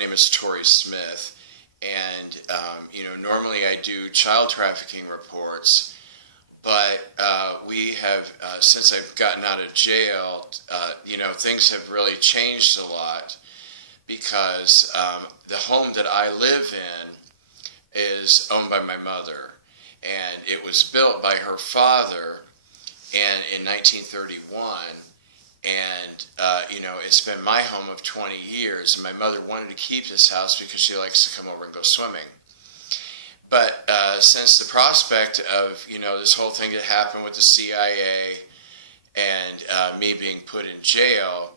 name is Tori Smith, and normally I do child trafficking reports, but we have, since I've gotten out of jail, things have really changed a lot because the home that I live in is owned by my mother, and it was built by her father in 1931. And, it's been my home of 20 years. And my mother wanted to keep this house because she likes to come over and go swimming. But since the prospect of, this whole thing that happened with the CIA and me being put in jail,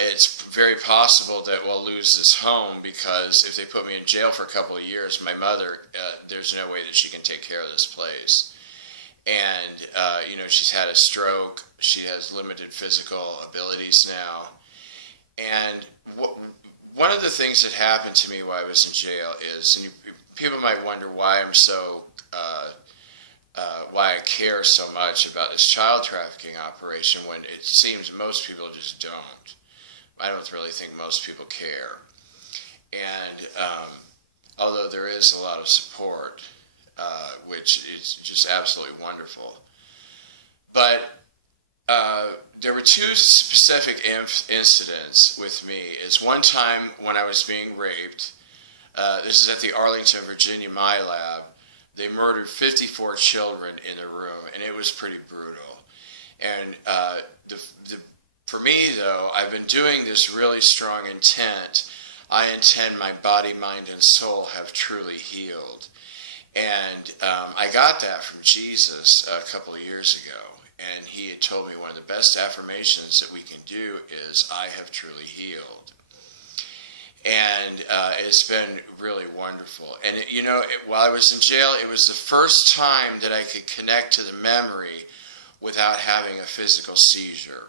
it's very possible that we'll lose this home, because if they put me in jail for a couple of years, my mother, there's no way that she can take care of this place. And, she's had a stroke. She has limited physical abilities now. And one of the things that happened to me while I was in jail is, and people might wonder why I'm so, why I care so much about this child trafficking operation, when it seems most people just don't. I don't really think most people care. And although there is a lot of support, which is just absolutely wonderful. But there were two specific incidents with me. It's one time when I was being raped. This is at the Arlington, Virginia My Lab. They murdered 54 children in the room, and it was pretty brutal. And for me, though, I've been doing this really strong intent. I intend my body, mind, and soul have truly healed. And I got that from Jesus a couple of years ago. And he had told me one of the best affirmations that we can do is, I have truly healed. And it's been really wonderful. And, while I was in jail, it was the first time that I could connect to the memory without having a physical seizure.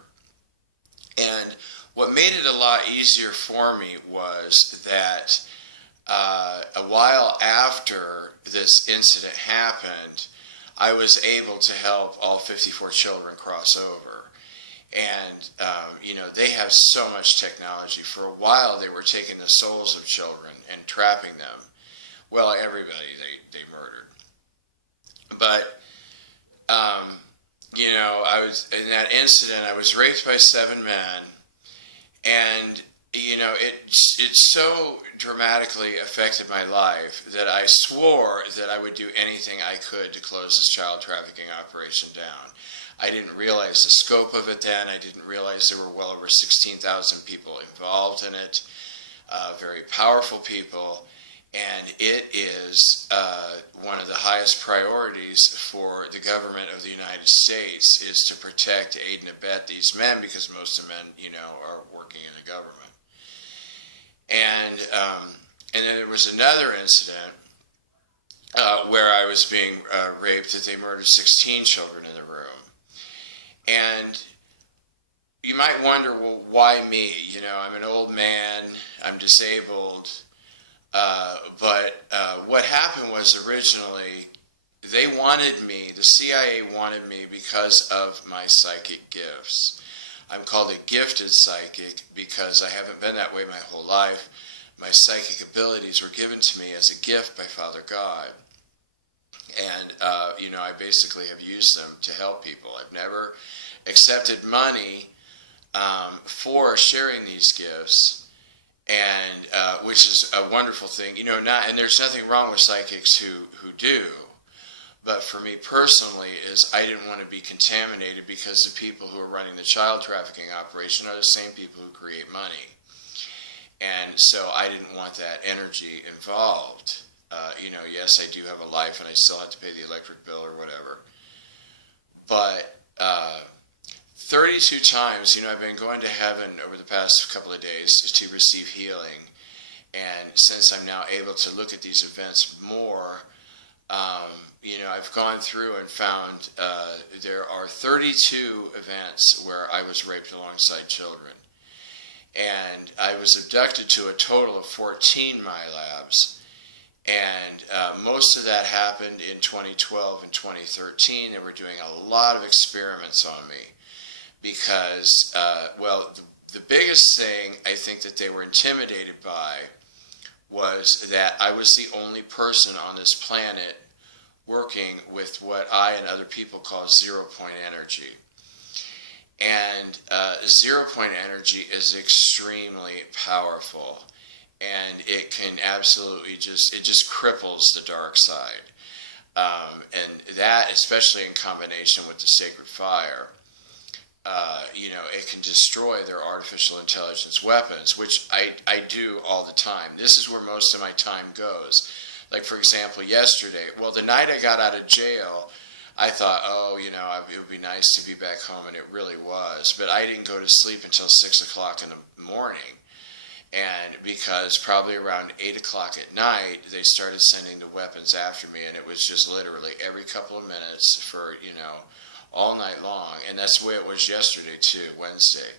And what made it a lot easier for me was that a while after this incident happened, I was able to help all 54 children cross over. And, they have so much technology. For a while, they were taking the souls of children and trapping them. Well, everybody they murdered. But, I was, in that incident, I was raped by 7 men. And, it so dramatically affected my life that I swore that I would do anything I could to close this child trafficking operation down. I didn't realize the scope of it then. I didn't realize there were well over 16,000 people involved in it, very powerful people, and it is one of the highest priorities for the government of the United States is to protect, aid, and abet these men, because most of the men, are working in the government. And then there was another incident where I was being raped, that they murdered 16 children in the room. And you might wonder, well, why me? I'm an old man, I'm disabled. But what happened was, originally, they wanted me, the CIA wanted me because of my psychic gifts. I'm called a gifted psychic because I haven't been that way my whole life. My psychic abilities were given to me as a gift by Father God. And, I basically have used them to help people. I've never accepted money for sharing these gifts, and which is a wonderful thing. And there's nothing wrong with psychics who do. But for me personally, I didn't want to be contaminated, because the people who are running the child trafficking operation are the same people who create money. And so I didn't want that energy involved. Yes, I do have a life, and I still have to pay the electric bill or whatever. But 32 times, I've been going to heaven over the past couple of days to receive healing. And since I'm now able to look at these events more, I've gone through and found there are 32 events where I was raped alongside children. And I was abducted to a total of 14 My Labs. And most of that happened in 2012 and 2013. They were doing a lot of experiments on me because, the biggest thing I think that they were intimidated by was that I was the only person on this planet working with what I and other people call 0-point energy. And 0-point energy is extremely powerful, and it can absolutely just cripples the dark side. And that, especially in combination with the sacred fire, it can destroy their artificial intelligence weapons, which I do all the time. This is where most of my time goes. Like, for example, yesterday, the night I got out of jail, I thought, it would be nice to be back home, and it really was. But I didn't go to sleep until 6 o'clock in the morning. And because probably around 8 o'clock at night, they started sending the weapons after me, and it was just literally every couple of minutes for, all night long. And that's the way it was yesterday too, Wednesday.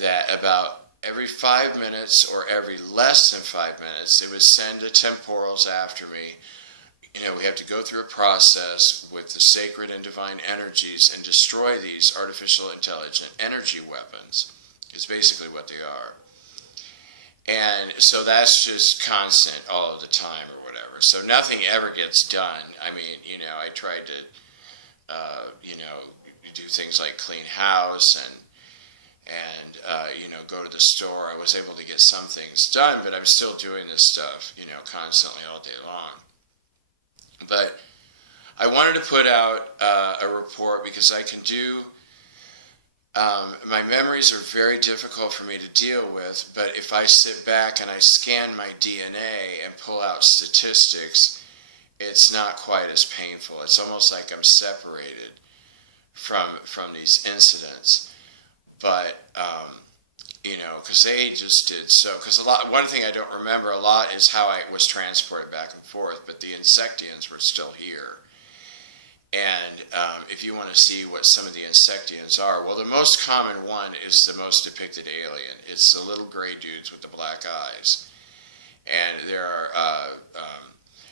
That about every 5 minutes or every less than 5 minutes, they would send the temporals after me. We have to go through a process with the sacred and divine energies and destroy these artificial intelligent energy weapons. Is basically what they are. And so that's just constant all of the time or whatever. So nothing ever gets done. I mean, I tried to, do things like clean house and go to the store. I was able to get some things done, but I'm still doing this stuff, constantly all day long. But I wanted to put out a report because I can do, my memories are very difficult for me to deal with, but if I sit back and I scan my DNA and pull out statistics, it's not quite as painful. It's almost like I'm separated from these incidents. But, because they just did so, one thing I don't remember a lot is how I was transported back and forth, but the insectians were still here. And if you want to see what some of the insectians are, the most common one is the most depicted alien. It's the little gray dudes with the black eyes. And there are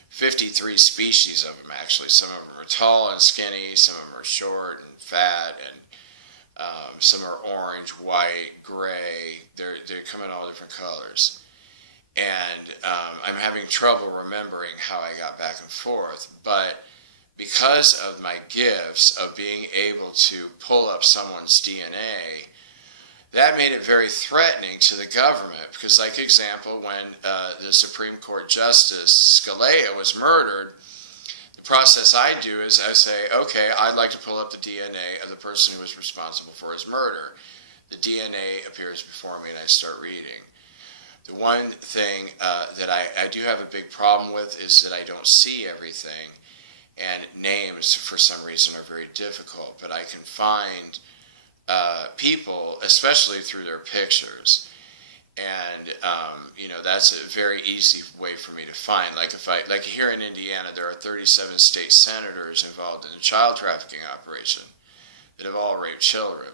53 species of them, actually. Some of them are tall and skinny, some of them are short and fat, and some are orange, white, gray. They come in all different colors. And I'm having trouble remembering how I got back and forth, but because of my gifts of being able to pull up someone's DNA, that made it very threatening to the government. Because, like example, when the Supreme Court Justice Scalia was murdered, the process I do is I say, okay, I'd like to pull up the DNA of the person who was responsible for his murder. The DNA appears before me and I start reading. The one thing that I do have a big problem with is that I don't see everything, and names for some reason are very difficult, but I can find people, especially through their pictures. And, that's a very easy way for me to find. Like here in Indiana, there are 37 state senators involved in the child trafficking operation that have all raped children.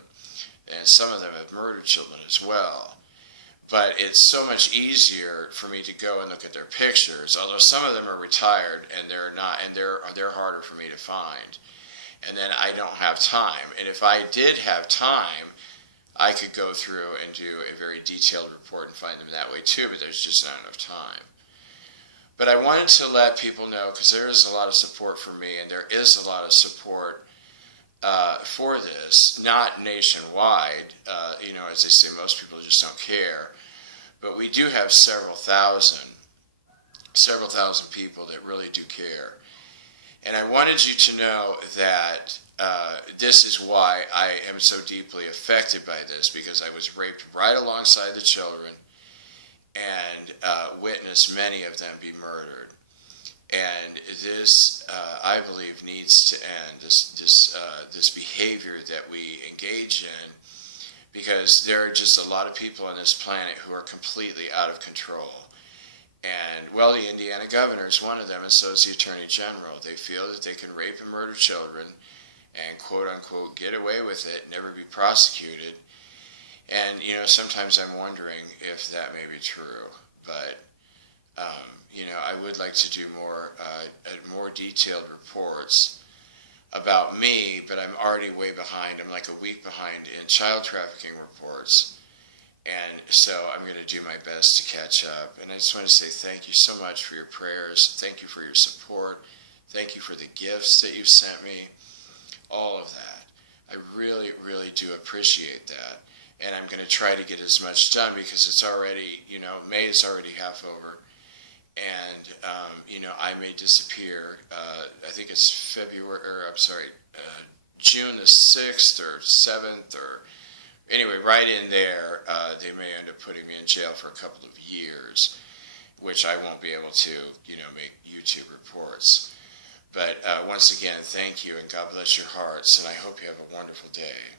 And some of them have murdered children as well. But it's so much easier for me to go and look at their pictures, although some of them are retired and they're not, and they're harder for me to find. And then I don't have time. And if I did have time, I could go through and do a very detailed report and find them that way too, but there's just not enough time. But I wanted to let people know, because there is a lot of support for me, and there is a lot of support for this, not nationwide. As they say, most people just don't care. But we do have several thousand people that really do care. And I wanted you to know that this is why I am so deeply affected by this, because I was raped right alongside the children and witnessed many of them be murdered. And this, I believe, needs to end, this behavior that we engage in, because there are just a lot of people on this planet who are completely out of control. And, the Indiana governor is one of them, and so is the Attorney General. They feel that they can rape and murder children and, quote-unquote, get away with it, never be prosecuted. And, sometimes I'm wondering if that may be true. But, I would like to do more detailed reports about me, but I'm already way behind. I'm like a week behind in child trafficking reports. so I'm going to do my best to catch up. And I just want to say thank you so much for your prayers. Thank you for your support. Thank you for the gifts that you've sent me. All of that. I really, really do appreciate that. And I'm going to try to get as much done because it's already, May is already half over. And, I may disappear. I think it's June the 6th or 7th or anyway, right in there, they may end up putting me in jail for a couple of years, which I won't be able to, make YouTube reports. But once again, thank you, and God bless your hearts, and I hope you have a wonderful day.